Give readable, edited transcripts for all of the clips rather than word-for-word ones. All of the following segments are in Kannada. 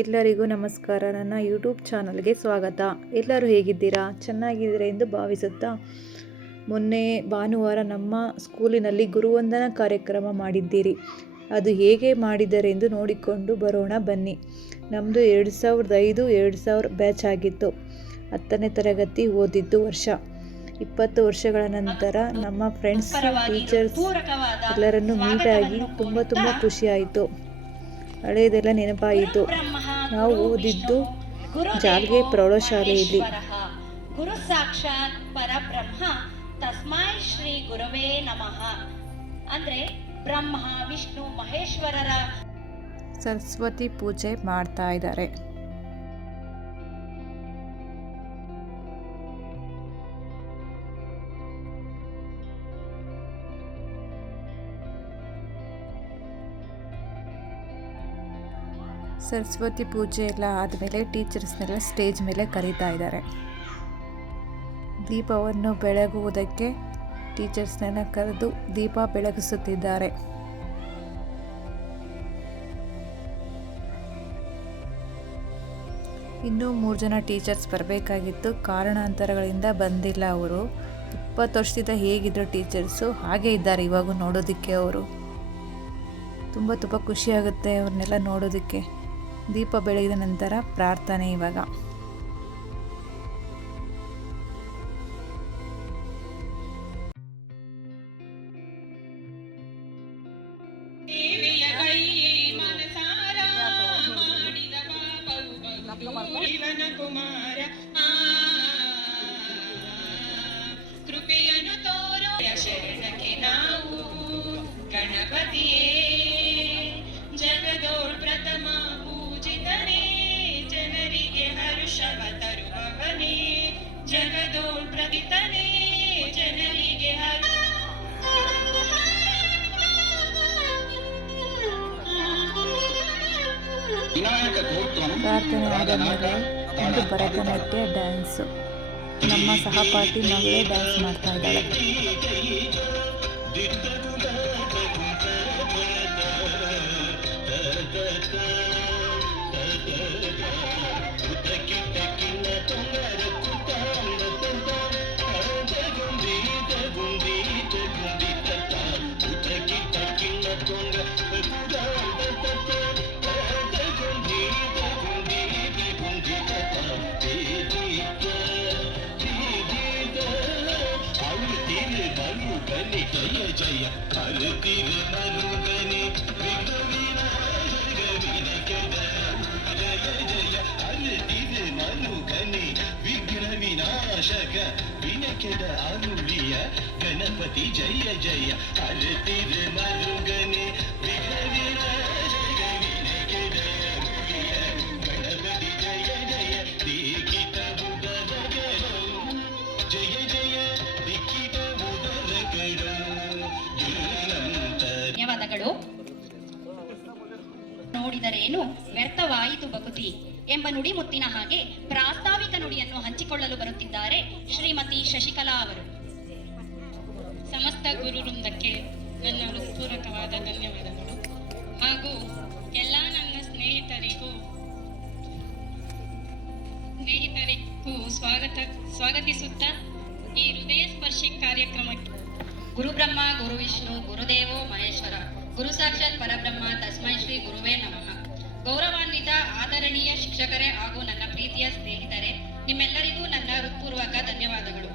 ಎಲ್ಲರಿಗೂ ನಮಸ್ಕಾರ. ನನ್ನ ಯೂಟ್ಯೂಬ್ ಚಾನಲ್ಗೆ ಸ್ವಾಗತ. ಎಲ್ಲರೂ ಹೇಗಿದ್ದೀರಾ? ಚೆನ್ನಾಗಿದ್ದೀರಾ ಎಂದು ಭಾವಿಸುತ್ತಾ, ಮೊನ್ನೆ ಭಾನುವಾರ ನಮ್ಮ ಸ್ಕೂಲಿನಲ್ಲಿ ಗುರುವಂದನಾ ಕಾರ್ಯಕ್ರಮ ಮಾಡಿದ್ದೀರಿ. ಅದು ಹೇಗೆ ಮಾಡಿದರೆಂದು ನೋಡಿಕೊಂಡು ಬರೋಣ ಬನ್ನಿ. ನಮ್ಮದು 2005-2000 ಬ್ಯಾಚ್ ಆಗಿತ್ತು. 10ನೇ ತರಗತಿ ಓದಿದ್ದು ವರ್ಷ. 20 ವರ್ಷಗಳ ನಂತರ ನಮ್ಮ ಫ್ರೆಂಡ್ಸ್, ಟೀಚರ್ಸ್ ಎಲ್ಲರನ್ನು ಮೀಟಾಗಿ ತುಂಬ ಖುಷಿಯಾಯಿತು. ಹಳೆಯದೆಲ್ಲ ನೆನಪಾಯಿತು. ನಾವು ಓದಿದ್ದು ಜಾಲ್ಗೆ ಪ್ರೌಢಶಾಲೆಯಲ್ಲಿ. ಗುರು ಸಾಕ್ಷಾತ್ ಪರಬ್ರಹ್ಮ ತಸ್ಮೈ ಶ್ರೀ ಗುರವೇ ನಮಃ ಅಂದ್ರೆ ಬ್ರಹ್ಮ ವಿಷ್ಣು ಮಹೇಶ್ವರರ ಸರಸ್ವತಿ ಪೂಜೆ ಮಾಡ್ತಾ ಇದ್ದಾರೆ. ಸರಸ್ವತಿ ಪೂಜೆ ಎಲ್ಲ ಆದಮೇಲೆ ಟೀಚರ್ಸ್ನೆಲ್ಲ ಸ್ಟೇಜ್ ಮೇಲೆ ಕರೀತಾ ಇದ್ದಾರೆ. ದೀಪವನ್ನು ಬೆಳಗುವುದಕ್ಕೆ ಟೀಚರ್ಸ್ನೆಲ್ಲ ಕರೆದು ದೀಪ ಬೆಳಗಿಸುತ್ತಿದ್ದಾರೆ. ಇನ್ನೂ 3 ಜನ ಟೀಚರ್ಸ್ ಬರಬೇಕಾಗಿತ್ತು. ಕಾರಣಾಂತರಗಳಿಂದ ಬಂದಿಲ್ಲ ಅವರು. 20 ವರ್ಷದಿಂದ ಹೇಗಿದ್ರು ಟೀಚರ್ಸು ಹಾಗೆ ಇದ್ದಾರೆ ಇವಾಗ ನೋಡೋದಕ್ಕೆ. ಅವರು ತುಂಬ ಖುಷಿಯಾಗುತ್ತೆ ಅವ್ರನ್ನೆಲ್ಲ ನೋಡೋದಕ್ಕೆ. ದೀಪ ಬೆಳಗಿದ ನಂತರ ಪ್ರಾರ್ಥನೆ. ಇವಾಗ ಕೃಪೆಯನ್ನು ತೋರೋ ಶರಣಕ್ಕೆ ನಾವು ಗಣಪತಿಯೇ ಜಗದೋಳ್ ಪ್ರಥಮ ಪೂಜಿತನೇ ಜನರಿಗೆ ಹರುಷವ ತರುವವನೇ ಜಗದೋಳ್ ಪ್ರತಿತನೇ ಜನರಿಗೆ ಪ್ರಾರ್ಥನೆ ಆದ ಮೇಲೆ ಒಂದು ಭರತನಾಟ್ಯ ಡ್ಯಾನ್ಸು. ನಮ್ಮ ಸಹಪಾಠಿ ಮಗಳೇ ಡ್ಯಾನ್ಸ್ ಮಾಡ್ತಾ ಇದ್ದಾಳೆ. ವಿನಕೆದ ಅನುಲಿಯ ಗಣಪತಿ ಜಯ ಜಯ ಅರತಿರ ಮರುಗನೆ ವಿಘ್ನ ವಿನಾಶಕ ವಿನಕೆದ ಅನುಲಿಯ ಗಣಪತಿ ಜಯ ಜಯ ದೀಕ್ಷಿತ ಬುಧನಗಳು ಜಯ ಜಯ ದೀಕ್ಷಿತ ಬುಧನಗಳು. ಧನ್ಯವಾದಗಳು. ನೋಡಿದರೇನು ವ್ಯರ್ಥವಾಯಿತು ಭಕುತಿ ಎಂಬ ನುಡಿಮುತ್ತಿನ ಹಾಗೆ ಪ್ರಾಸ್ತಾವಿಕ ನುಡಿಯನ್ನು ಹಂಚಿಕೊಳ್ಳಲು ಬರುತ್ತಿದ್ದಾರೆ ಶ್ರೀಮತಿ ಶಶಿಕಲಾ ಅವರು. ಸಮಸ್ತ ಗುರು ವೃಂದಕ್ಕೆ ನನ್ನ ಹೃತ್ಪೂರ್ವಕವಾದ ಧನ್ಯವಾದಗಳು ಹಾಗೂ ಎಲ್ಲ ನನ್ನ ಸ್ನೇಹಿತರಿಗೂ ಸ್ವಾಗತಿಸುತ್ತಾ ಈ ಹೃದಯ ಸ್ಪರ್ಶಿ ಕಾರ್ಯಕ್ರಮಕ್ಕೆ ಗುರು ಬ್ರಹ್ಮ ಗುರು ವಿಷ್ಣು ಗುರುದೇವೋ ಮಹೇಶ್ವರ ಗುರು ಸಾಕ್ಷಾತ್ ಪರಬ್ರಹ್ಮ ತಸ್ಮೈ ಶ್ರೀ ಗುರುವೇ ನಮಃ. ಗೌರವಾನ್ವಿತ ಆದರಣೀಯ ಶಿಕ್ಷಕರೇ ಹಾಗೂ ನನ್ನ ಪ್ರೀತಿಯ ಸ್ನೇಹಿತರೆ, ನಿಮ್ಮೆಲ್ಲರಿಗೂ ನನ್ನ ಹೃತ್ಪೂರ್ವಕ ಧನ್ಯವಾದಗಳು.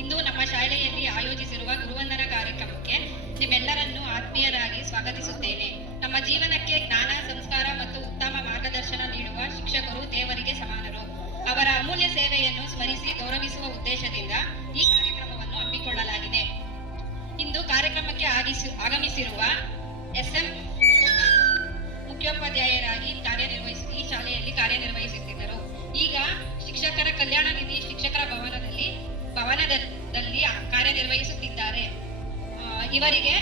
ಇಂದು ನಮ್ಮ ಶಾಲೆಯಲ್ಲಿ ಆಯೋಜಿಸಿರುವ ಗುರುವಂದನಾ ಕಾರ್ಯಕ್ರಮಕ್ಕೆ ನಿಮ್ಮೆಲ್ಲರನ್ನು ಆತ್ಮೀಯರಾಗಿ ಸ್ವಾಗತಿಸುತ್ತೇನೆ. ನಮ್ಮ ಜೀವನಕ್ಕೆ ಜ್ಞಾನ, ಸಂಸ್ಕಾರ ಮತ್ತು ಉತ್ತಮ ಮಾರ್ಗದರ್ಶನ ನೀಡುವ ಶಿಕ್ಷಕರು ದೇವರಿಗೆ ಸಮಾನರು. ಅವರ ಅಮೂಲ್ಯ ಸೇವೆಯನ್ನು ಸ್ಮರಿಸಿ ಗೌರವಿಸುವ ಉದ್ದೇಶದಿಂದ ಈ ಕಾರ್ಯಕ್ರಮವನ್ನು ಹಮ್ಮಿಕೊಳ್ಳಲಾಗಿದೆ. ಇಂದು ಕಾರ್ಯಕ್ರಮಕ್ಕೆ ಆಗಮಿಸಿರುವ SM ಮುಖ್ಯೋಪಾಧ್ಯಾಯರಾಗಿ ಈ ಶಾಲೆಯಲ್ಲಿ ಕಾರ್ಯನಿರ್ವಹಿಸುತ್ತಿದ್ದರು. ಈಗ ಶಿಕ್ಷಕರ ಕಲ್ಯಾಣ ನಿಧಿ ಶಿಕ್ಷಕರ ಭವನದಲ್ಲಿ ಕಾರ್ಯನಿರ್ವಹಿಸುತ್ತಿದ್ದಾರೆ. ಇವರಿಗೆ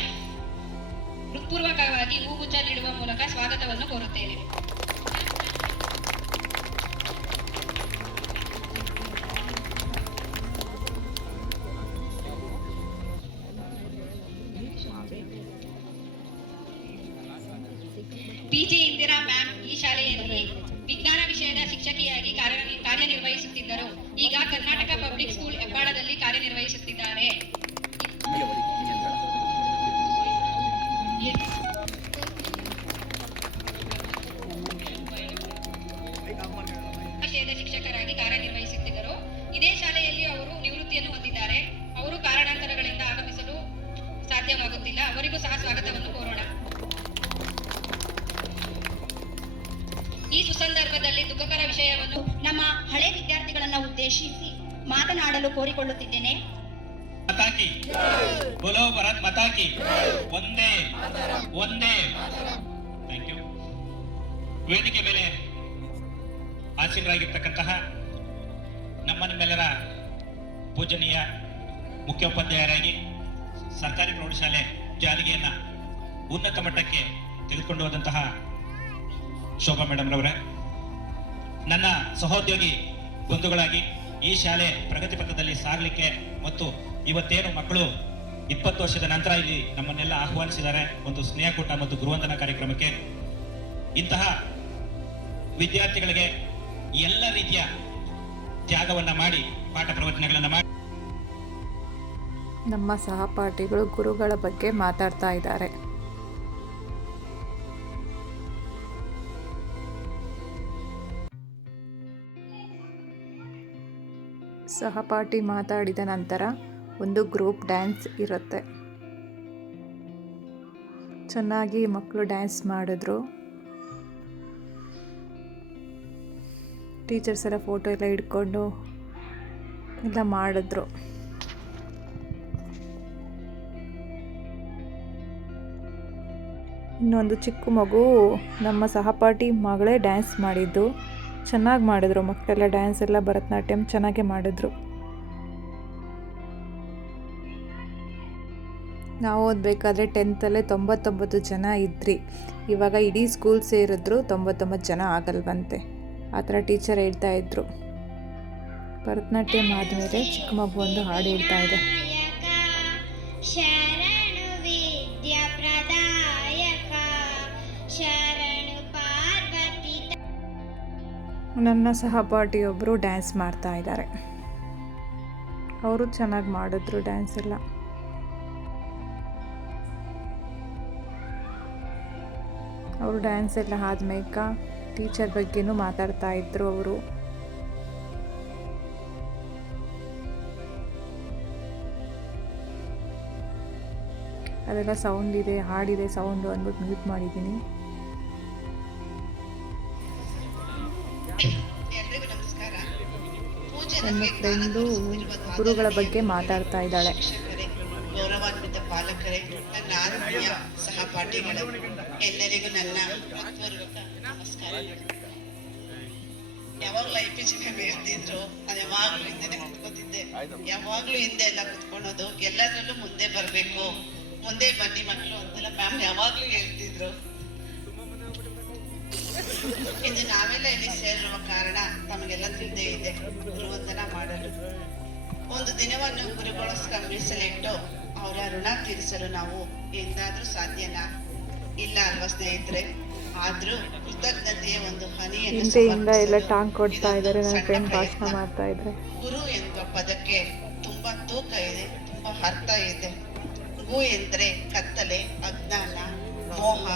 ಹೃತ್ಪೂರ್ವಕವಾಗಿ ಹೂಗುಚ್ಛ ನೀಡುವ ಮೂಲಕ ಸ್ವಾಗತವನ್ನು ಕೋರುತ್ತೇನೆ. ಪಿಜಿ ಇಂದಿರಾ ಮ್ಯಾಮ್ ಈ ಶಾಲೆಯಲ್ಲಿ ವಿಜ್ಞಾನ ವಿಷಯದ ಶಿಕ್ಷಕಿಯಾಗಿ ಕಾರ್ಯನಿರ್ವಹಿಸುತ್ತಿದ್ದರು. ಈಗ ಕರ್ನಾಟಕ ಪಬ್ಲಿಕ್ ಸ್ಕೂಲ್ ಹೆಬ್ಬಾಳದಲ್ಲಿ ಕಾರ್ಯನಿರ್ವಹಿಸುತ್ತಿದ್ದಾರೆ. ವಿಷಯದ ಶಿಕ್ಷಕರಾಗಿ ಕಾರ್ಯನಿರ್ವಹಿಸುತ್ತಿದ್ದರು. ಇದೇ ಶಾಲೆಯಲ್ಲಿ ಅವರು ನಿವೃತ್ತಿಯನ್ನು ಹೊಂದಿದ್ದಾರೆ. ಅವರು ಕಾರಣಾಂತರಗಳಿಂದ ಆಗಮಿಸಲು ಸಾಧ್ಯವಾಗುತ್ತಿಲ್ಲ. ಅವರಿಗೂ ಸಹ ಸ್ವಾಗತವನ್ನು ಕೋರೋಣ. ಈ ಸುಸಂದರ್ಭದಲ್ಲಿ ದುಃಖಕರ ವಿಷಯವನ್ನು ನಮ್ಮ ಹಳೆ ವಿದ್ಯಾರ್ಥಿಗಳನ್ನ ಉದ್ದೇಶಿಸಿ ಮಾತನಾಡಲು ಕೋರಿಕೊಳ್ಳುತ್ತಿದ್ದೇನೆ. ಮಾತಾಕಿ ಬೋಲೋ ಭಾರತ್ ಮಾತಾಕಿ ಒಂದೇ ಒಂದೇ. Thank you. ವೇದಿಕೆ ಮೇಲೆ ಆಸೀನರಾಗಿರ್ತಕ್ಕಂತಹ ನಿಮ್ಮೆಲ್ಲರ ಪೂಜನೀಯ ಮುಖ್ಯೋಪಾಧ್ಯಾಯರಾಗಿ ಸರ್ಕಾರಿ ಪ್ರೌಢಶಾಲೆ ಜಾಲಿಗೆಯನ್ನ ಉನ್ನತ ಮಟ್ಟಕ್ಕೆ ತೆಗೆದುಕೊಂಡು ಹೋದಂತಹ ಶೋಭಾ ಮೇಡಮ್ ರವರೇ, ನನ್ನ ಸಹೋದ್ಯೋಗಿ ಬಂಧುಗಳಾಗಿ ಈ ಶಾಲೆ ಪ್ರಗತಿ ಪಥದಲ್ಲಿ ಸಾಗಲಿಕ್ಕೆ ಮತ್ತು ಇವತ್ತೇನು ಮಕ್ಕಳು 20 ವರ್ಷದ ನಂತರ ಇಲ್ಲಿ ನಮ್ಮನ್ನೆಲ್ಲ ಆಹ್ವಾನಿಸಿದ್ದಾರೆ ಒಂದು ಸ್ನೇಹಕೂಟ ಮತ್ತು ಗುರುವಂದನಾ ಕಾರ್ಯಕ್ರಮಕ್ಕೆ, ಇಂತಹ ವಿದ್ಯಾರ್ಥಿಗಳಿಗೆ ಎಲ್ಲ ರೀತಿಯ ತ್ಯಾಗವನ್ನ ಮಾಡಿ ಪಾಠ ಪ್ರವಚನಗಳನ್ನ ಮಾಡಿ ನಮ್ಮ ಸಹಪಾಠಿಗಳು ಗುರುಗಳ ಬಗ್ಗೆ ಮಾತಾಡ್ತಾ ಇದ್ದಾರೆ. ಸಹಪಾಠಿ ಮಾತಾಡಿದ ನಂತರ ಒಂದು ಗ್ರೂಪ್ ಡ್ಯಾನ್ಸ್ ಇರುತ್ತೆ. ಚೆನ್ನಾಗಿ ಮಕ್ಕಳು ಡ್ಯಾನ್ಸ್ ಮಾಡಿದ್ರು. ಟೀಚರ್ಸ್ ಎಲ್ಲ ಫೋಟೋ ಎಲ್ಲ ಹಿಡ್ಕೊಂಡು ಎಲ್ಲ ಮಾಡಿದ್ರು. ಇನ್ನೊಂದು ಚಿಕ್ಕ ಮಗು ನಮ್ಮ ಸಹಪಾಠಿ ಮಗಳೇ ಡ್ಯಾನ್ಸ್ ಮಾಡಿದ್ದು. ಚೆನ್ನಾಗಿ ಮಾಡಿದ್ರು ಮಕ್ಕಳೆಲ್ಲ ಡ್ಯಾನ್ಸ್ ಎಲ್ಲ ಭರತನಾಟ್ಯಂ ಚೆನ್ನಾಗೇ ಮಾಡಿದ್ರು. ನಾವು ಓದಬೇಕಾದ್ರೆ 10th 99 ಜನ ಇದ್ರಿ. ಇವಾಗ ಇಡೀ ಸ್ಕೂಲ್ ಸೇರಿದ್ರು 99 ಜನ ಆಗಲ್ವಂತೆ. ಆ ಥರ ಟೀಚರ್ ಹೇಳ್ತಾ ಇದ್ರು. ಭರತನಾಟ್ಯಂ ಆದಮೇಲೆ ಚಿಕ್ಕ ಮಗು ಒಂದು ಹಾಡು ಹೇಳ್ತಾ ಇದೆ. ಶರಣು ವಿದ್ಯಾ ಪ್ರದಾಯಕ ಶರಣು ಪಾರ್ವತಿ. ನನ್ನ ಸಹಪಾಠಿಯೊಬ್ಬರು ಡ್ಯಾನ್ಸ್ ಮಾಡ್ತಾ ಇದ್ದಾರೆ. ಅವರು ಚೆನ್ನಾಗಿ ಮಾಡಿದ್ರು ಡ್ಯಾನ್ಸ್ ಎಲ್ಲ. ಅವರು ಡ್ಯಾನ್ಸ್ ಎಲ್ಲ ಆದ್ಮೇಕ ಟೀಚರ್ ಬಗ್ಗೆನೂ ಮಾತಾಡ್ತಾ ಇದ್ರು ಅವರು. ಅದೆಲ್ಲ ಸೌಂಡ್ ಇದೆ, ಹಾಡಿದೆ ಸೌಂಡು ಅಂದ್ಬಿಟ್ಟು ಮ್ಯೂಟ್ ಮಾಡಿದ್ದೀನಿ. ಎಲ್ರಿಗೂ ನಮಸ್ಕಾರ. ನನ್ನ ಫ್ರೆಂಡು ಗುರುಗಳ ಬಗ್ಗೆ ಮಾತಾಡ್ತಾ ಇದ್ದಾಳೆ. ಶಿಕ್ಷಕರೇ, ಗೌರವಾನ್ವಿತ ಪಾಲಕರೇ, ನನ್ನ ಆತ್ಮೀಯ ಸಹಪಾಠಿಗಳು, ಎಲ್ಲರಿಗೂ ನನ್ನ ಹೃತ್ಪೂರ್ವಕ ನಮಸ್ಕಾರ. ಯಾವಾಗ್ಲೂ IPG ಮ್ಯಾಮ್ ಹೇಳ್ತಿದ್ರು, ನಾನು ಯಾವಾಗ್ಲೂ ಹಿಂದೆನೆ ಕುತ್ಕೋತಿದ್ದೆ. ಯಾವಾಗ್ಲೂ ಹಿಂದೆ ಎಲ್ಲ ಕುತ್ಕೊಳೋದು, ಎಲ್ಲದರಲ್ಲೂ ಮುಂದೆ ಬರ್ಬೇಕು, ಮುಂದೆ ಬನ್ನಿ ಮಕ್ಕಳು ಅಂತೆಲ್ಲ ಮ್ಯಾಮ್ ಯಾವಾಗ್ಲೂ ಹೇಳ್ತಿದ್ರು. ಇಂದು ನಾವೆಲ್ಲ ಇಲ್ಲಿ ಸೇರಿರುವ ಕಾರಣ ತಮಗೆಲ್ಲ ತಿಳಿದೇ ಇದೆ. ಗುರುವಂದನ ಮಾಡಲು ಒಂದು ದಿನವನ್ನು ಗುರುಗಳೋಸ್ಕರ ಮೀಸಲಿಟ್ಟು ಅವರ ಋಣ ತೀರಿಸಲು ನಾವು ಎಂದಾದ್ರೂ ಸಾಧ್ಯನಾ? ಇಲ್ಲ ಅಲ್ವಾ ಸ್ನೇಹಿತರೆ? ಆದ್ರೂ ಕೃತಜ್ಞತೆಯ ಒಂದು ಹಿಂದೆಯಿಂದ ಎಲ್ಲ ಟಾಂಗ್ ಕೊಡ್ತಾ ಇದ್ದಾರೆ. ನನ್ನ ಫ್ರೆಂಡ್ ಭಾಷಣ ಮಾಡ್ತಾ ಇದ್ರೆ. ಗುರು ಎನ್ನುವ ಪದಕ್ಕೆ ತುಂಬಾ ತೂಕ ಇದೆ, ತುಂಬಾ ಅರ್ಥ ಇದೆ. ಗು ಎಂದರೆ ಕತ್ತಲೆ, ಅಜ್ಞಾನ, ಮೋಹ.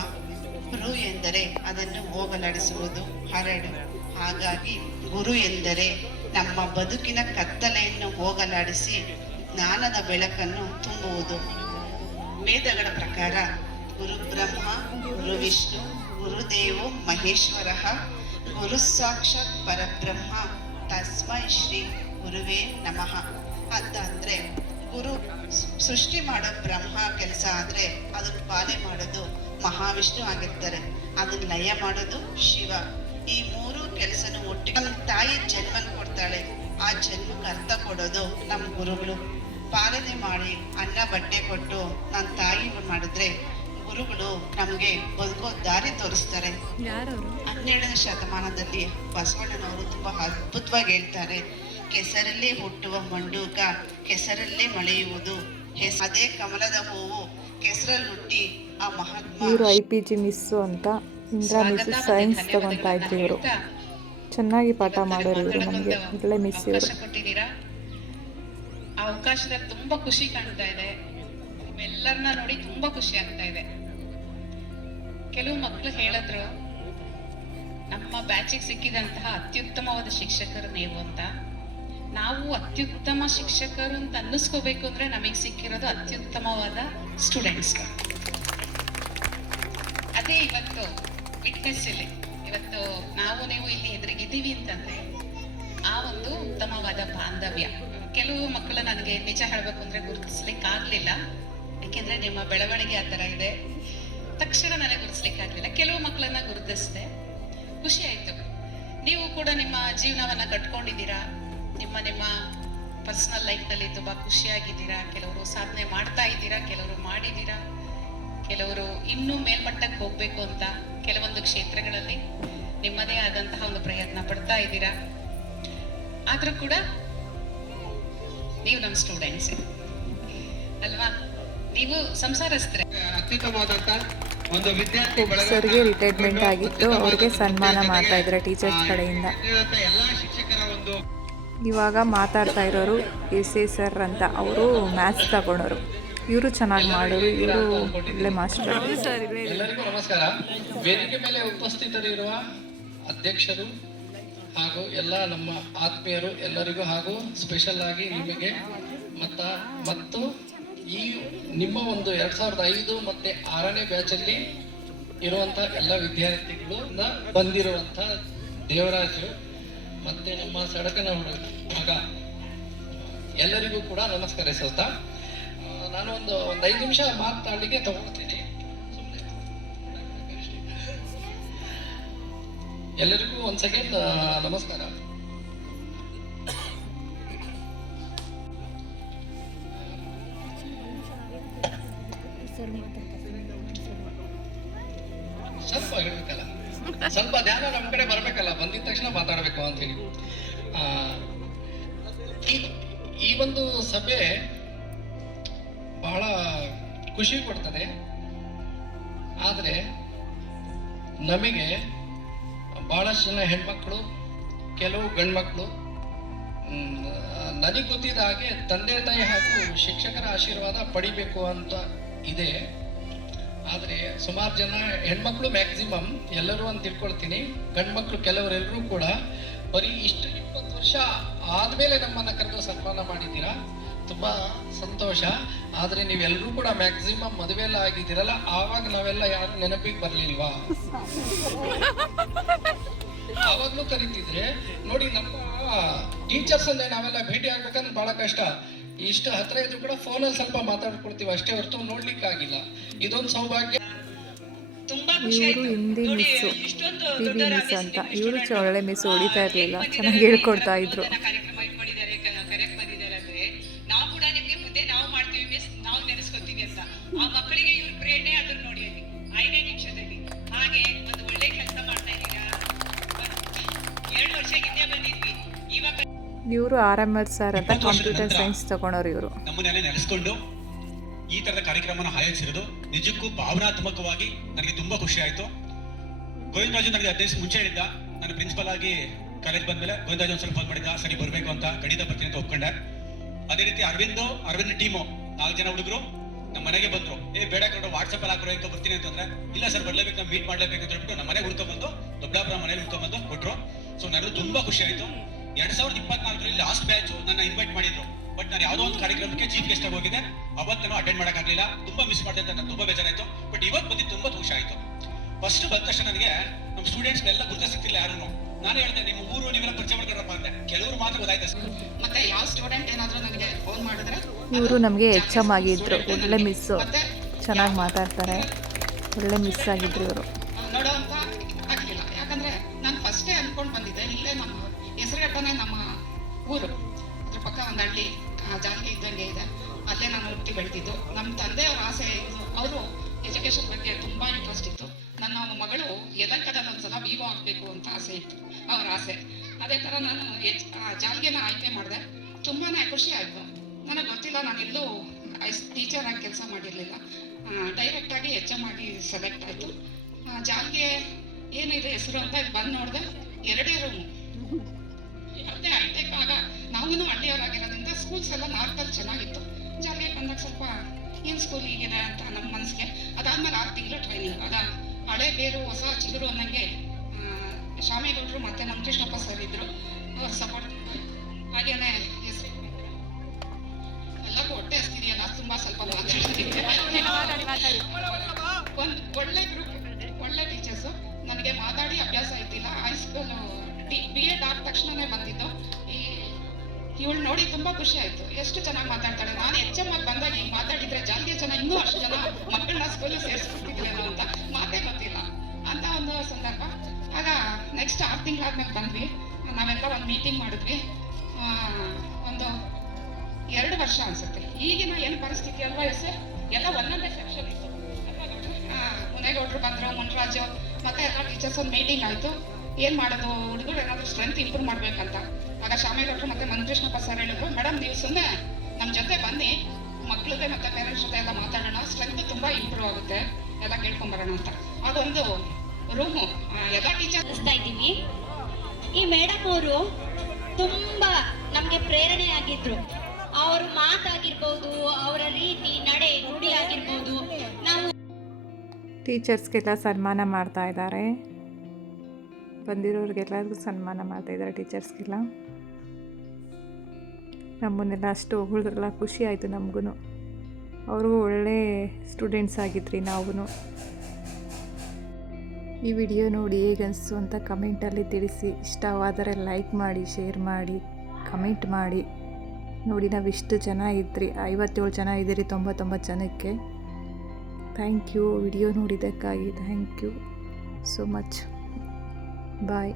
ರು ಎಂದರೆ ಅದನ್ನು ಹೋಗಲಾಡಿಸುವುದು, ಹರಡು. ಹಾಗಾಗಿ ಗುರು ಎಂದರೆ ನಮ್ಮ ಬದುಕಿನ ಕತ್ತಲೆಯನ್ನು ಹೋಗಲಾಡಿಸಿ ಜ್ಞಾನದ ಬೆಳಕನ್ನು ತುಂಬುವುದು. ವೇದಗಳ ಪ್ರಕಾರ ಗುರು ಬ್ರಹ್ಮ, ಗುರು ವಿಷ್ಣು, ಗುರುದೇವೋ ಮಹೇಶ್ವರ, ಗುರು ಸಾಕ್ಷಾತ್ ಪರಬ್ರಹ್ಮ, ತಸ್ಮೈ ಶ್ರೀ ಗುರುವೇ ನಮಃ ಅಂತ. ಅಂದ್ರೆ ಗುರು ಸೃಷ್ಟಿ ಮಾಡೋ ಬ್ರಹ್ಮ ಕೆಲಸ ಆದ್ರೆ ಅದನ್ನ ಪಾಲನೆ ಮಾಡೋದು ಮಹಾವಿಷ್ಣು ಆಗಿರ್ತಾರೆ. ಅದನ್ನ ಲಯ ಮಾಡೋದು ಶಿವ. ಈ ಮೂರು ಕೆಲಸನೂ ಒಟ್ಟಿಗೆ ನಮ್ಮ ತಾಯಿ ಜನ್ಮನ ಕೊಡ್ತಾಳೆ. ಆ ಜನ್ಮಕ್ಕೆ ಅರ್ಥ ಕೊಡೋದು ನಮ್ಮ ಗುರುಗಳು. ಪಾಲನೆ ಮಾಡಿ ಅನ್ನ ಬಟ್ಟೆ ಕೊಟ್ಟು ನನ್ನ ತಾಯಿ ಮಾಡಿದ್ರೆ ಗುರುಗಳು ನಮ್ಗೆ ಬದುಕೋ ದಾರಿ ತೋರಿಸ್ತಾರೆ. 12ನೇ ಶತಮಾನದಲ್ಲಿ ಬಸವಣ್ಣನವರು ತುಂಬಾ ಅದ್ಭುತವಾಗಿ ಹೇಳ್ತಾರೆ, ಕೆಸರಲ್ಲೇ ಹುಟ್ಟುವ ಮಂಡೂಕ ಕೆಸರಲ್ಲೇ ಮಳೆಯುವುದು, ಅದೇ ಕಮಲದ ಹೂವು ಕೆಸರಲ್ಲಿ ಹುಟ್ಟಿ ಆ ಮಹಾತ್ಮ. ಇವರು IPG ಮಿಸ್ಸು ಅಂತ ಇಂದ್ರ ಮಿಸ್ ಸೈನ್ಸ್ ತಗೊತಾ ಇದ್ರು ಇವರು. ಚೆನ್ನಾಗಿ ಪಾಠ ಮಾಡೋರು ಇವರು, ನಮಗೆ ಒಳ್ಳೆ ಮಿಸ್ ಇವರು. ಅವಕಾಶ ಕೊಟ್ಟಿದ್ದೀರಾ. ಆ ಅವಕಾಶದಲ್ಲಿ ತುಂಬಾ ಖುಷಿ ಕಾಣ್ತಾ ಇದೆ. ನಿಮ್ಮೆಲ್ಲರನ್ನ ನೋಡಿ ತುಂಬಾ ಖುಷಿ ಆಗ್ತಾ ಇದೆ. ಕೆಲವು ಮಕ್ಕಳು ಹೇಳಿದ್ರು, ನಮ್ಮ ಬ್ಯಾಚಿಗೆ ಸಿಕ್ಕಿದಂತಹ ಅತ್ಯುತ್ತಮವಾದ ಶಿಕ್ಷಕರು ನೀವು ಅಂತ. ನಾವು ಅತ್ಯುತ್ತಮ ಶಿಕ್ಷಕರು ಅಂತ ಅನ್ನಿಸ್ಕೋಬೇಕು ಅಂದ್ರೆ ನಮಗೆ ಸಿಕ್ಕಿರೋದು ಅತ್ಯುತ್ತಮವಾದ ಸ್ಟೂಡೆಂಟ್ಸ್. ಅದೇ ಇವತ್ತು ವಿಟ್ನೆಸ್ ಇಲ್ಲಿ. ಇವತ್ತು ನಾವು ನೀವು ಇಲ್ಲಿ ಎದುರಿಗಿದ್ದೀವಿ ಅಂತಂದ್ರೆ ಆ ಒಂದು ಉತ್ತಮವಾದ ಬಾಂಧವ್ಯ. ಕೆಲವು ಮಕ್ಕಳು ನನಗೆ ನಿಜ ಹೇಳ್ಬೇಕು ಅಂದ್ರೆ ಗುರುತಿಸ್ಲಿಕ್ಕೆ ಆಗ್ಲಿಲ್ಲ, ಯಾಕೆಂದ್ರೆ ನಿಮ್ಮ ಬೆಳವಣಿಗೆ ಆ ಥರ ಇದೆ. ತಕ್ಷಣ ನನಗೆ ಗುರುತಿಸ್ಲಿಕ್ಕೆ ಆಗ್ಲಿಲ್ಲ. ಕೆಲವು ಮಕ್ಕಳನ್ನ ಗುರುತಿಸಿದೆ, ಖುಷಿ ಆಯ್ತು. ನೀವು ಕೂಡ ನಿಮ್ಮ ಜೀವನವನ್ನ ಕಟ್ಕೊಂಡಿದ್ದೀರಾ, ನಿಮ್ಮ ಪರ್ಸನಲ್ ಲೈಫ್ನಲ್ಲಿ ತುಂಬಾ ಖುಷಿಯಾಗಿದ್ದೀರಾ. ಕೆಲವರು ಸಾಧನೆ ಮಾಡ್ತಾ ಇದ್ದೀರಾ, ಕೆಲವರು ಮಾಡಿದ್ದೀರಾ, ಕೆಲವರು ಇನ್ನೂ ಮೇಲ್ಮಟ್ಟಕ್ಕೆ ಹೋಗ್ಬೇಕು ಅಂತ ಕೆಲವೊಂದು ಕ್ಷೇತ್ರಗಳಲ್ಲಿ ನಿಮ್ಮದೇ ಆದಂತಹ ಒಂದು ಪ್ರಯತ್ನ ಪಡ್ತಾ ಇದ್ದೀರಾ. ಆದ್ರೂ ಕೂಡ ನೀವು ನಮ್ಮ ಸ್ಟೂಡೆಂಟ್ಸ್ ಅಲ್ವಾ, ನೀವು ಸಂಸಾರಸ್ಥರೇ. ಅತ್ಯುತ್ತಮವಾದಂತ ಒಂದು ವಿದ್ಯಾರ್ಥಿ ಸರ್ಗೆ ರಿಟೈರ್ಮೆಂಟ್ ಆಗಿತ್ತು, ಅವ್ರಿಗೆ ಸನ್ಮಾನ ಮಾಡ್ತಾ ಇದ್ದಾರೆ ಟೀಚರ್ಸ್ ಕಡೆಯಿಂದ. ಎಲ್ಲಾ ಶಿಕ್ಷಕರ ಒಂದು ಇವಾಗ ಮಾತಾಡ್ತಾ ಇರೋರು ಎಸ್ ಸರ್ ಅಂತ. ಅವರು ಮ್ಯಾಥ್ಸ್ ತಗೊಂಡವರು. ಇವರು ಚೆನ್ನಾಗಿ ಮಾಡೋರು, ಇವರು ಒಳ್ಳೆ ಮಾಸ್ಟರ್. ಎಲ್ಲರಿಗೂ ನಮಸ್ಕಾರ. ವೇದಿಕೆ ಮೇಲೆ ಉಪಸ್ಥಿತರಿರುವ ಅಧ್ಯಕ್ಷರು ಹಾಗೂ ಎಲ್ಲ ನಮ್ಮ ಆತ್ಮೀಯರು ಎಲ್ಲರಿಗೂ, ಹಾಗೂ ಸ್ಪೆಷಲ್ ಆಗಿ ನಿಮಗೆ ಮತ್ತು ಈ ನಿಮ್ಮ ಒಂದು 2005 ಮತ್ತು 6ನೇ ಬ್ಯಾಚಲ್ಲಿ ಇರುವಂಥ ಎಲ್ಲ ವಿದ್ಯಾರ್ಥಿಗಳು ಬಂದಿರುವಂಥ ದೇವರಾಜು ಮತ್ತೆ ನಮ್ಮ ಸಡಕನ ಮಗ ಎಲ್ಲರಿಗೂ ಕೂಡ ನಮಸ್ಕರಿಸುತ್ತಾ ನಾನು ಒಂದು 5 ನಿಮಿಷ ಮಾತಾಡಲಿಕ್ಕೆ ತಗೊಳ್ತೀನಿ. ಎಲ್ಲರಿಗೂ ಒಂದ್ ಸೆಕೆಂಡ್ ನಮಸ್ಕಾರ. ಸ್ವಲ್ಪ ಹೇಳ್ಬೇಕಲ್ಲ, ಸ್ವಲ್ಪ ಧ್ಯಾನ ನಮ್ ಕಡೆ ಬರ್ಬೇಕಲ್ಲ, ಬಂದಿದ ತಕ್ಷಣ ಮಾತಾಡ್ಬೇಕು ಅಂತ ಹೇಳಿ. ಈ ಒಂದು ಸಭೆ ಬಹಳ ಖುಷಿ ಕೊಡ್ತದೆ. ಆದ್ರೆ ನಮಗೆ ಬಹಳಷ್ಟು ಜನ ಹೆಣ್ಮಕ್ಳು, ಕೆಲವು ಗಂಡ್ಮಕ್ಳು, ನನಗೆ ಗೊತ್ತಿದ್ದ ಹಾಗೆ ತಂದೆ ತಾಯಿ ಹಾಗೂ ಶಿಕ್ಷಕರ ಆಶೀರ್ವಾದ ಪಡಿಬೇಕು ಅಂತ ಇದೆ. ಆದರೆ ಸುಮಾರು ಜನ ಹೆಣ್ಮಕ್ಳು ಮ್ಯಾಕ್ಸಿಮಮ್ ಎಲ್ಲರೂ ಅಂತ ತಿಳ್ಕೊಳ್ತೀನಿ, ಗಂಡ್ಮಕ್ಳು ಕೆಲವರೆಲ್ಲರೂ ಕೂಡ ಬರೀ ಇಷ್ಟು 20 ವರ್ಷ ಆದ್ಮೇಲೆ ನಮ್ಮನ್ನ ಕರೆದು ಸನ್ಮಾನ ಮಾಡಿದ್ದೀರಾ, ತುಂಬಾ ಸಂತೋಷ. ಆದ್ರೆ ನೀವೆಲ್ಲರೂ ಕೂಡ ಮ್ಯಾಕ್ಸಿಮಮ್ ಮದುವೆ ಎಲ್ಲ ಆಗಿದ್ದೀರಲ್ಲ, ಆವಾಗ ನಾವೆಲ್ಲ ಯಾರು ನೆನಪಿಗೆ ಬರ್ಲಿಲ್ವಾ? ಆವಾಗ್ಲೂ ಕರೀತಿದ್ರೆ ನೋಡಿ, ನಮ್ಮ ಟೀಚರ್ಸ್ ಅಂದ್ರೆ ನಾವೆಲ್ಲ ಭೇಟಿ ಆಗ್ಬೇಕಂದ್ರೆ ಬಹಳ ಕಷ್ಟ. ಇಷ್ಟು ಹತ್ರ ಇದ್ರು ಕೂಡ ಫೋನಲ್ಲಿ ಸ್ವಲ್ಪ ಮಾತಾಡ್ಕೊಡ್ತೀವಿ ಅಷ್ಟೇ ಹೊರತು ನೋಡ್ಲಿಕ್ಕೆ ಆಗಿಲ್ಲ. ಇದೊಂದು ಸೌಭಾಗ್ಯ. ಇವರು ಹಿಂದಿ ಮಿಸ್ಸು, ಟಿವಿ ಮಿಸ್ ಅಂತ. ಇವರು ಒಳ್ಳೆ ಮಿಸ್ ಹೊಡಿತಾ ಇರಲಿಲ್ಲ, ಚೆನ್ನಾಗಿ ಹೇಳ್ಕೊಡ್ತಾ ಇದ್ರು. ಕಾರ್ಯಕ್ರಮ ಇಟ್ಕೊಂಡಿದ್ದಾರೆ, ಕರೆಕ್ಟ್ ಬಂದಿದ್ದಾರೆ ಅಂದ್ರೆ ನಾವು ಕೂಡ ನಿಮ್ಗೆ ಮುಂದೆ ನಾವು ಮಾಡ್ತೀವಿ ಮಿಸ್, ನಾವು ನೆನೆಸ್ಕೊತೀವಿ ಅಂತ. ಆ ಮಕ್ಕಳಿಗೆ ಇವ್ರ ಪ್ರೇರಣೆ ಅದನ್ನ ನೋಡಿ ಅಲ್ಲಿ 5ನೇ ನಿಮಿಷದಲ್ಲಿ. ಹಾಗೆ ಒಂದು ಒಳ್ಳೆ ಕೆಲಸ ಮಾಡ್ತಾ ಇದ್ದೀರಾ. 2 ವರ್ಷ ಹಿಂದೆ ಬಂದಿದ್ವಿ, ಇವಾಗ ಇವರು RMR ಸರ್ ಅಂತ ಕಂಪ್ಯೂಟರ್ ಸೈನ್ಸ್ ತಗೊಂಡವ್ರು. ಇವರು ನಮ್ಮನ್ನೆಲ್ಲ ನೆನೆಸ್ಕೊಂಡು ಈ ತರದ ಕಾರ್ಯಕ್ರಮನ ಆಯೋಜಿಸಿರೋದು ನಿಜಕ್ಕೂ ಭಾವನಾತ್ಮಕವಾಗಿ ನನಗೆ ತುಂಬಾ ಖುಷಿ ಆಯ್ತು. ಗೋವಿಂದರಾಜು ನನಗೆ 15 ಮುಂಚೆ ಹೇಳಿದ್ದ, ನಾನು ಪ್ರಿನ್ಸಿಪಲ್ ಆಗಿ ಕಾಲೇಜ್ ಬಂದ್ಮೇಲೆ ಗೋವಿಂದರಾಜು ಒಂದು ಸ್ವಲ್ಪ ಫೋನ್ ಮಾಡಿದ್ದ, ಸರಿ ಬರ್ಬೇಕು ಅಂತ, ಖಂಡಿತ ಬರ್ತೀನಿ ಅಂತ ಒಪ್ಕೊಂಡೆ. ಅದೇ ರೀತಿ ಅರವಿಂದ್ ಟೀಮು 4 ಜನ ಹುಡುಗರು ನಮ್ಮ ಮನೆಗೆ ಬಂದ್ರು. ಬೇಡ ಕಡೆ ವಾಟ್ಸಪ್ ಅಲ್ಲಿ ಹಾಕ್ರೋ ಅಂತ ಬರ್ತೀನಿ ಅಂತಂದ್ರೆ, ಇಲ್ಲ ಸರ್ ಬರ್ಲೇಬೇಕು, ನಾವು ಮೀಟ್ ಮಾಡ್ಲೇಬೇಕು ಅಂತ ಹೇಳ್ಬಿಟ್ಟು ನಮ್ಮ ಮನೆಗೆ ಹುಡ್ಕೊಂಡ್ಬಂದು, ದೊಡ್ಡಾಪುರ ಮನೇಲಿ ಹುಡ್ಕೊಂಡ್ಬಂದು ಕೊಟ್ರು. ಸೊ ನನಗೂ ತುಂಬಾ ಖುಷಿ ಆಯ್ತು. 2024ರಲ್ಲಿ ಲಾಸ್ಟ್ ಬ್ಯಾಚ್ ನನ್ನ ಇನ್ವೈಟ್ ಮಾಡಿದ್ರು, ಬಟ್ ನಾನು ಯಾವುದೋ ಒಂದು ಕಾರ್ಯಕ್ರಮಕ್ಕೆ ಚೀಫ್ ಗೆಸ್ಟ್ ಆಗಿ ಹೋಗಿದ್ದೆ. ಅವತ್ತು ನಾನು ಅಟೆಂಡ್ ಮಾಡಕ್ಕಾಗಲಿಲ್ಲ, ತುಂಬಾ ಮಿಸ್ ಮಾಡಿದೆ ಅಂತ ನನಗೆ ತುಂಬಾ ಬೇಜಾರಾಯ್ತು. ಬಟ್ ಇವತ್ತು ಬಂದಿದ್ದು ತುಂಬಾ ಖುಷಿ ಆಯ್ತು. ಫಸ್ಟ್ ಬಂದ ತಕ್ಷಣ ನನಗೆ ನಮ್ಮ ಸ್ಟೂಡೆಂಟ್ಸ್ ಎಲ್ಲ ಗುರುತ ಸಿಕ್ತಿಲ್ಲ ಯಾರು. ನಾನು ಹೇಳಿದೆ, ನಿಮ್ಮ ಊರು ನೀವೆಲ್ಲ ಪರಿಚಯ ಮಾಡ್ಕೊಂಡ್ರಪ್ಪ ಅಂದೆ. ಕೆಲವರು ಮಾತ್ರ ಗೊತ್ತಾಯ್ತು. ಮತ್ತೆ ಯಾವ ಸ್ಟೂಡೆಂಟ್ ಏನಾದ್ರೂ ನನಗೆ ಫೋನ್ ಮಾಡಿದ್ರೆ, ಇವರು ನಮಗೆ HM ಆಗಿದ್ರು, ಒಳ್ಳೆ ಮಿಸ್ಸು, ಚೆನ್ನಾಗಿ ಮಾತಾಡ್ತಾರೆ, ಒಳ್ಳೆ ಮಿಸ್ ಆಗಿದ್ರು ಇವರು. ನೋಡೋ ಅಂತ ಆಗ್ಲಿಲ್ಲ, ಯಾಕಂದ್ರೆ ನಾನು ಫಸ್ಟೇ ಅನ್ಕೊಂಡ್ ಬಂದಿದ್ದೆ, ಇಲ್ಲೇ ನಮ್ಮ ಹೆಸರುಘಟ್ಟನೆ ನಮ್ಮ ಊರು, ಅದ್ರ ಪಕ್ಕ ಒಂದು ಹಳ್ಳಿ ಜಾಲಿಗೆ ಇದ್ದಂಗೆ ಇದೆ, ಅಲ್ಲೇ ನಾನು ಹುಟ್ಟಿ ಬೆಳೆದಿದ್ದು. ನಮ್ಮ ತಂದೆಯವ್ರ ಆಸೆ ಇತ್ತು, ಅವರು ಎಜುಕೇಶನ್ ಬಗ್ಗೆ ತುಂಬಾ ಇಂಟ್ರೆಸ್ಟ್ ಇತ್ತು. ನನ್ನ ಮಗಳು ಎಲ್ಲಕ್ಕದಲ್ಲಿ ಒಂದ್ಸಲ ವಿವೋ ಆಗ್ಬೇಕು ಅಂತ ಆಸೆ ಇತ್ತು, ಅವ್ರ ಆಸೆ. ಅದೇ ತರ ನಾನು ಜಾಲಿಗೆನ ಆಯ್ಕೆ ಮಾಡಿದೆ. ತುಂಬಾನೇ ಖುಷಿ ಆಯ್ತು. ನನಗೆ ಗೊತ್ತಿಲ್ಲ, ನಾನೆಲ್ಲೂ ಟೀಚರ್ ಆಗಿ ಕೆಲಸ ಮಾಡಿರ್ಲಿಲ್ಲ. ಡೈರೆಕ್ಟ್ ಆಗಿ HM ಆಗಿ ಸೆಲೆಕ್ಟ್ ಆಯ್ತು. ಜಾಲಿಗೆ ಏನಿದೆ ಹೆಸರು ಅಂತ ಬಂದು ನೋಡಿದೆ, 2 ರೂಮು. ಮತ್ತೆ ಹೈಟೆಕ್ ಆಗ ನಾವೂ ಹಳ್ಳಿಯವರಾಗಿರೋದ್ರಿಂದ ಸ್ಕೂಲ್ಸ್ ಎಲ್ಲ ನಾರ್ತಲ್ಲಿ ಚೆನ್ನಾಗಿತ್ತು. ಜಾಲಿಗೆ ಬಂದಾಗ ಸ್ವಲ್ಪ ಏನು ಸ್ಕೂಲ್ ಹೀಗಿದೆ ಅಂತ ನಮ್ಮ ಮನಸ್ಸಿಗೆ. ಅದಾದ್ಮೇಲೆ 6 ತಿಂಗಳು ಟ್ರೈನಿಂಗ್. ಆಗ ಹಳೆ ಬೇರು ಹೊಸ ಚಿಗುರು ಅನ್ನಂಗೆ ಶಾಮಿಗೌಡರು ಮತ್ತೆ ನಮ್ಮ ಕೃಷ್ಣಪ್ಪ ಸರ್ ಇದ್ರು, ಅವ್ರ ಸಪೋರ್ಟ್. ಹಾಗೇನೆ ಹೆಸರು ಎಲ್ಲರಿಗೂ ಹೊಟ್ಟೆ ಹಸ್ತಿದೆಯಲ್ಲ, ತುಂಬಾ ಸ್ವಲ್ಪ ಒಂದು ಒಳ್ಳೆ ಗ್ರೂಪ್, ಒಳ್ಳೆ ಟೀಚರ್ಸು. ನನಗೆ ಮಾತಾಡಿ ಅಭ್ಯಾಸ ಇದ್ದಿಲ್ಲ. ಹೈಸ್ಕೂಲ್ BEd ಆದ ತಕ್ಷಣನೇ ಬಂದಿದ್ದು. ಇವಳು ನೋಡಿ ತುಂಬಾ ಖುಷಿ ಆಯ್ತು, ಎಷ್ಟು ಚೆನ್ನಾಗಿ ಮಾತಾಡ್ತಾಳೆ. ನಾನು HM ಆಗಿ ಬಂದಾಗ ಈಗ ಮಾತಾಡಿದ್ರೆ ಜಾಲಿಗೆ ಜನ ಇನ್ನೂ ಅಷ್ಟು ಜನ ಮಕ್ಕಳನ್ನ ಸ್ಕೂಲಿಗೆ ಸೇರಿಸ್ಬಿಡ್ತಿದ್ರೇನೋ ಅಂತ ಮಾತೇ ಗೊತ್ತಿಲ್ಲ ಅಂತ ಒಂದು ಸಂದರ್ಭ. ಆಗ ನೆಕ್ಸ್ಟ್ 6 ತಿಂಗಳಾದ್ಮೇಲೆ ಬಂದ್ವಿ. ನಾವೆಲ್ಲ ಒಂದು ಮೀಟಿಂಗ್ ಮಾಡಿದ್ವಿ. ಒಂದು 2 ವರ್ಷ ಅನ್ಸುತ್ತೆ. ಈಗಿನ ಏನು ಪರಿಸ್ಥಿತಿ ಅಲ್ವಾ ಸರ್, ಎಲ್ಲ ಒಂದೊಂದೇ ಸೆಕ್ಷನ್ ಇತ್ತು. ಮುನೇಗೌಡರು ಬಂದರು, ಮುನ್ರಾಜು ಮತ್ತೆ ಎಲ್ಲ ಟೀಚರ್ಸ್ ಒಂದು ಮೀಟಿಂಗ್ ಆಯಿತು. ಏನು ಮಾಡೋದು, ಹುಡುಗರು ಏನಾದರೂ ಸ್ಟ್ರೆಂತ್ ಇಂಪ್ರೂವ್ ಮಾಡ್ಬೇಕಂತ. ಆಗ ಶಾಮಿಗೌಡರು ಮತ್ತೆ ಮಂಕೃಷ್ಣಪ್ಪ ಸರ್ ಹೇಳಿದ್ರು, ಮೇಡಮ್ ನೀವು ಸುಮ್ಮನೆ ನಮ್ಮ ಜೊತೆ ಬನ್ನಿ, ಮಕ್ಕಳಿಗೆ ಮತ್ತೆ ಪೇರೆಂಟ್ಸ್ ಜೊತೆ ಎಲ್ಲ ಮಾತಾಡೋಣ, ಸ್ಟ್ರೆಂತ್ ತುಂಬ ಇಂಪ್ರೂವ್ ಆಗುತ್ತೆ, ಎಲ್ಲ ಕೇಳ್ಕೊಂಬರೋಣ ಅಂತ. ಅದೊಂದು ರೂಮು ಎಲ್ಲ ಟೀಚರ್ ಇದ್ದೀವಿ. ಈ ಮೇಡಮ್ ಅವರು ತುಂಬಾ ನಮ್ಗೆ ಪ್ರೇರಣೆ ಆಗಿದ್ರು. ಅವ್ರ ಮಾತಾಗಿರ್ಬೋದು, ಅವರ ರೀತಿ ನಡೆ ನುಡಿ ಆಗಿರ್ಬೋದು. ನಾವು ಟೀಚರ್ಸ್ಗೆಲ್ಲ ಸನ್ಮಾನ ಮಾಡ್ತಾ ಇದ್ದಾರೆ. ಬಂದಿರೋರಿಗೆಲ್ಲರಿಗೂ ಸನ್ಮಾನ ಮಾಡ್ತಾ ಇದ್ದಾರೆ ಟೀಚರ್ಸ್ಗೆಲ್ಲ. ನಮ್ಮನ್ನೆಲ್ಲ ಅಷ್ಟು ಹೊಗಳಿದ್ರಲ್ಲ, ಖುಷಿ ಆಯಿತು ನಮಗೂ. ಅವ್ರಿಗೂ ಒಳ್ಳೆ ಸ್ಟೂಡೆಂಟ್ಸ್ ಆಗಿದ್ರಿ ನಾವು. ಈ ವಿಡಿಯೋ ನೋಡಿ ಹೇಗನ್ನಿಸ್ತು ಅಂತ ಕಮೆಂಟಲ್ಲಿ ತಿಳಿಸಿ. ಇಷ್ಟವಾದರೆ ಲೈಕ್ ಮಾಡಿ, ಶೇರ್ ಮಾಡಿ, ಕಮೆಂಟ್ ಮಾಡಿ. ನೋಡಿ ನಾವಿಷ್ಟು ಜನ ಇದ್ರಿ, 57 ಜನ ಇದ್ದೀರಿ 99 ಜನಕ್ಕೆ. ಥ್ಯಾಂಕ್ ಯು ವಿಡಿಯೋ ನೋಡಿದ್ದಕ್ಕಾಗಿ. Thank you so much. Bye.